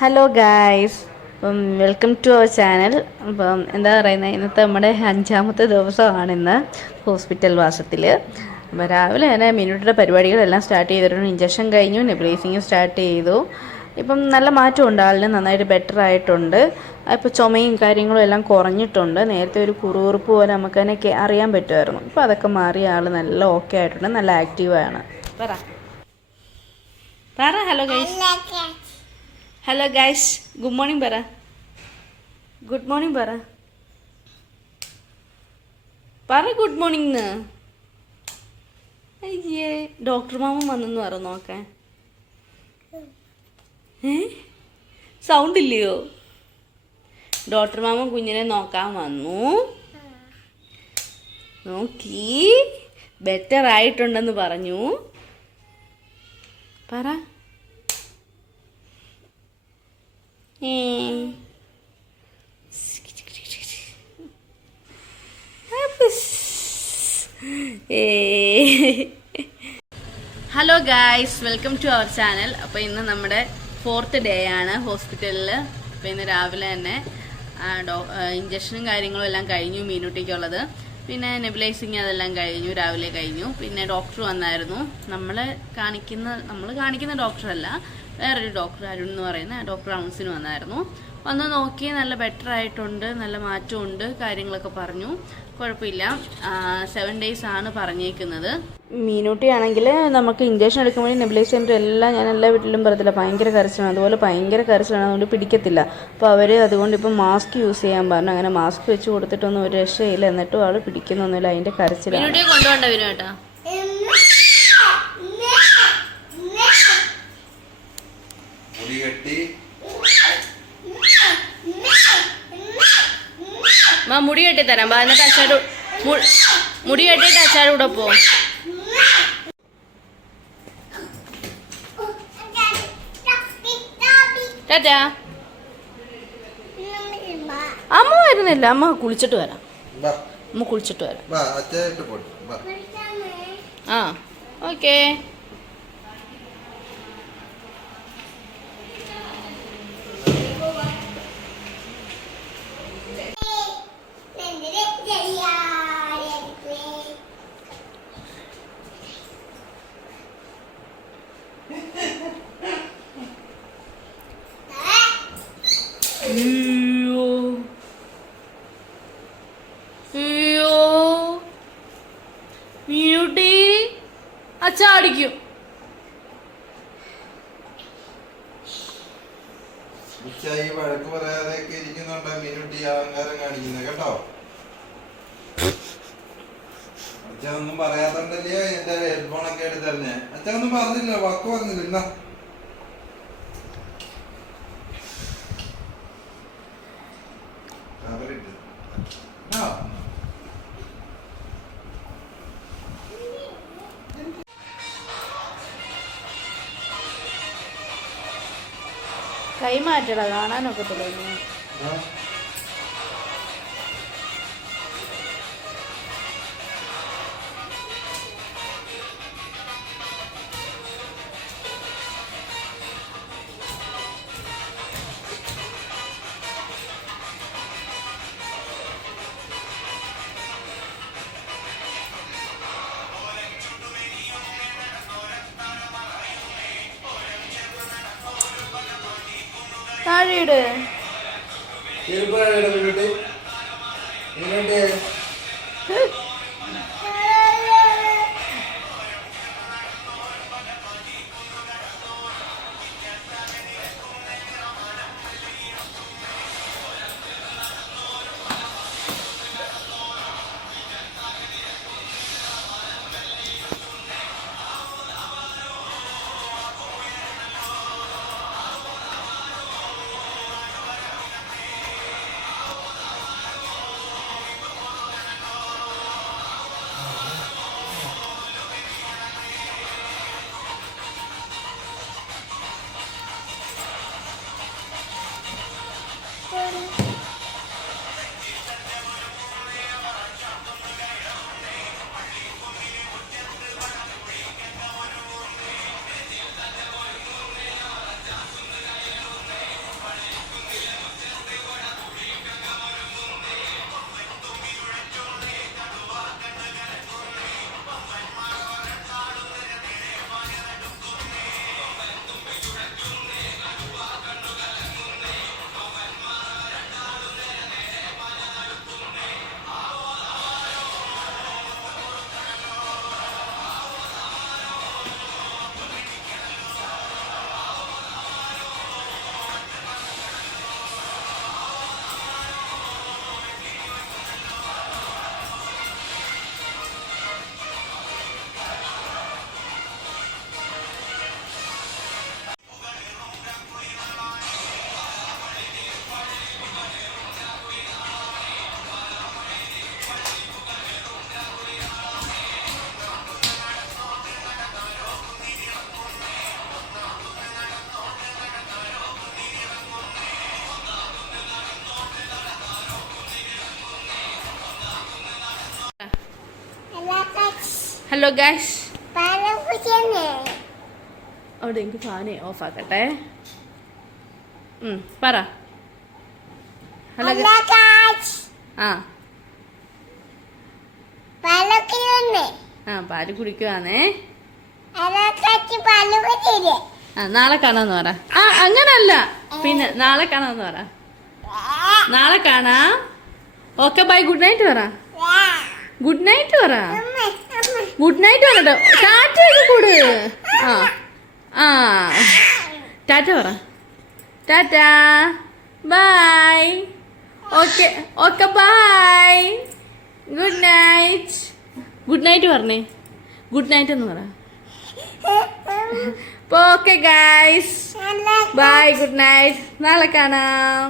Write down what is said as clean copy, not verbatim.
Hello guys, welcome to our channel. അപ്പം എന്താ പറയുന്നത്, ഇന്നത്തെ നമ്മുടെ 5ാമത്തെ ദിവസമാണ് ഇന്ന് ഹോസ്പിറ്റൽ വാസത്തിൽ. അപ്പോൾ രാവിലെ തന്നെ മിനിറ്റിൻ്റെ പരിപാടികളെല്ലാം സ്റ്റാർട്ട് ചെയ്തിട്ടുണ്ട്. ഇഞ്ചക്ഷൻ കഴിഞ്ഞു, നെബുലൈസിങ് സ്റ്റാർട്ട് ചെയ്തു. ഇപ്പം നല്ല മാറ്റമുണ്ട്, ആളിന് നന്നായിട്ട് ബെറ്റർ ആയിട്ടുണ്ട്. ഇപ്പോൾ ചുമയും കാര്യങ്ങളും എല്ലാം കുറഞ്ഞിട്ടുണ്ട്. നേരത്തെ ഒരു കുറുകുറുപ്പ് പോലെ നമുക്ക് തന്നെ അറിയാൻ പറ്റുമായിരുന്നു. ഇപ്പോൾ അതൊക്കെ മാറി ആൾ നല്ല ഓക്കെ ആയിട്ടുണ്ട്, നല്ല ആക്റ്റീവാണ്. പറ പറ hello guys. Hello guys, good morning പറ. ഗുഡ് മോർണിംഗ് പറ. പറ ഗുഡ് മോർണിംഗ്. അയ്യേ, ഡോക്ടർ മാമൻ വന്നെന്ന് പറ നോക്കാൻ. സൗണ്ട് ഇല്ലയോ? ഡോക്ടർ മാമൻ കുഞ്ഞിനെ നോക്കാൻ വന്നു. നോക്കി ബെറ്റർ ആയിട്ടുണ്ടെന്ന് പറഞ്ഞു. പറ. Hello guys, welcome to our channel. അപ്പോൾ ഇന്ന് നമ്മുടെ 4th ഡേ ആണ് ഹോസ്പിറ്റലിൽ. അപ്പോൾ ഇന്ന് രാവിലെ തന്നെ ഇഞ്ചക്ഷനും കാര്യങ്ങളും എല്ലാം കഴിഞ്ഞു മീനുട്ടിക്കുള്ളത്. പിന്നെ നെബുലൈസിങ് അതെല്ലാം കഴിഞ്ഞു, രാവിലെ കഴിഞ്ഞു. പിന്നെ ഡോക്ടർ വന്നായിരുന്നു. നമ്മൾ കാണിക്കുന്ന ഡോക്ടറല്ല, വേറൊരു ഡോക്ടർ അരുൺ എന്ന് പറയുന്ന ഡോക്ടർ റൗൺസിന് വന്നായിരുന്നു. വന്ന് നോക്കി, നല്ല ബെറ്റർ ആയിട്ടുണ്ട്, നല്ല മാറ്റമുണ്ട്, കാര്യങ്ങളൊക്കെ പറഞ്ഞു. കുഴപ്പമില്ല. 7 days ആണ് പറഞ്ഞേക്കുന്നത്. മീനൂട്ടിയാണെങ്കിൽ നമുക്ക് ഇഞ്ചക്ഷൻ എടുക്കുമ്പോൾ നെബുലൈസ് ചെയ്യുമ്പോൾ ഞാൻ എല്ലാ വീട്ടിലും പറയത്തില്ല, ഭയങ്കര കരച്ചിലാണ്. അതുപോലെ ഭയങ്കര കരച്ചിലാണ്, അതുകൊണ്ട് പിടിക്കത്തില്ല. അപ്പോൾ അവർ അതുകൊണ്ട് ഇപ്പം മാസ്ക് യൂസ് ചെയ്യാൻ പറഞ്ഞു. അങ്ങനെ മാസ്ക് വെച്ച് കൊടുത്തിട്ടൊന്നും ഒരു രക്ഷയില്ല. എന്നിട്ടും ആൾ പിടിക്കുന്നൊന്നുമില്ല, അതിൻ്റെ കരച്ചിലാണ്. കൊണ്ടുപോകേണ്ട മുടി കെട്ടി തരാം. എന്നിട്ട് അച്ഛാട് മുടി കെട്ടിയിട്ട് അച്ഛാട് കൂടെ പോ. ടാറ്റാ. അമ്മ വരുന്നില്ല, അമ്മ കുളിച്ചിട്ട് വരാം. അമ്മ കുളിച്ചിട്ട് വരാം. ആ ഓക്കേ. മീനുട്ടി അച്ഛ അടിക്കും. വഴക്ക് പറയാതെ ഇരിക്കുന്നുണ്ടോ മീനുട്ടി? അഹങ്കാരം കാണിക്കുന്നത് കേട്ടോ. അച്ഛനൊന്നും പറയാത്തണ്ടല്ലേ എന്റെ ഹെഡ്ഫോണൊക്കെ എടുത്തറിഞ്ഞേ. അച്ഛനൊന്നും പറഞ്ഞില്ല, വക്ക് പറഞ്ഞില്ല. എന്നാ കൈ മാറ്റടാ, കാണാനൊക്കത്തില്ല. താഴെയിട്. Hello guys. അവിടെ എനിക്ക് ഫാന് ഓഫ് ആക്കട്ടെ. പറ ഹലോ. ആ പാല് കുടിക്കുവാന്നേ. നാളെ കാണാന്ന് പറ. അങ്ങനല്ല, പിന്നെ നാളെ കാണാന്ന് പറ. നാളെ കാണാം. Okay bye. ഗുഡ് നൈറ്റ് പറ. ഗുഡ് നൈറ്റ് പറ. ഗുഡ് നൈറ്റ് പറഞ്ഞോ. ടാറ്റ കൂട്. ആ ടാറ്റ പറ. Tata by. Okay okay bye. Good night. Good night പറഞ്ഞേ. ഗുഡ് നൈറ്റ് എന്ന് പറ. Okay guys bye. Good night. നാളെ കാണാം.